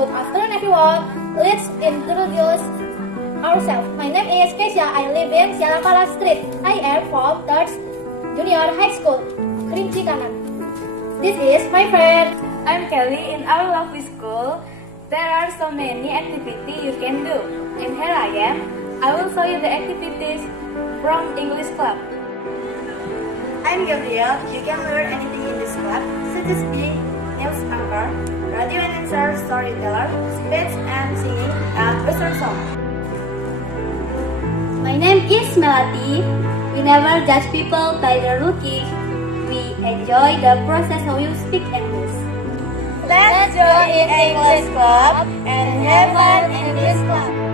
good afternoon everyone. Let's introduce ourselves. My name is Kesha. I live in Sialapala Street. I am from 3rd Junior High School, Kerinci Kanan. This is my friend. I'm Kelly. In our lovely school, there are so many activities you can do. And here I am. I will show you the activities from English Club. I'm Gabriel. You can learn anything in this club, such as being news anchor, radio announcer, storyteller, speech and singing, and western song. My name is Melati. We never judge people by their looking. We enjoy the process how you speak English. Let's join in English Club and have fun in this club.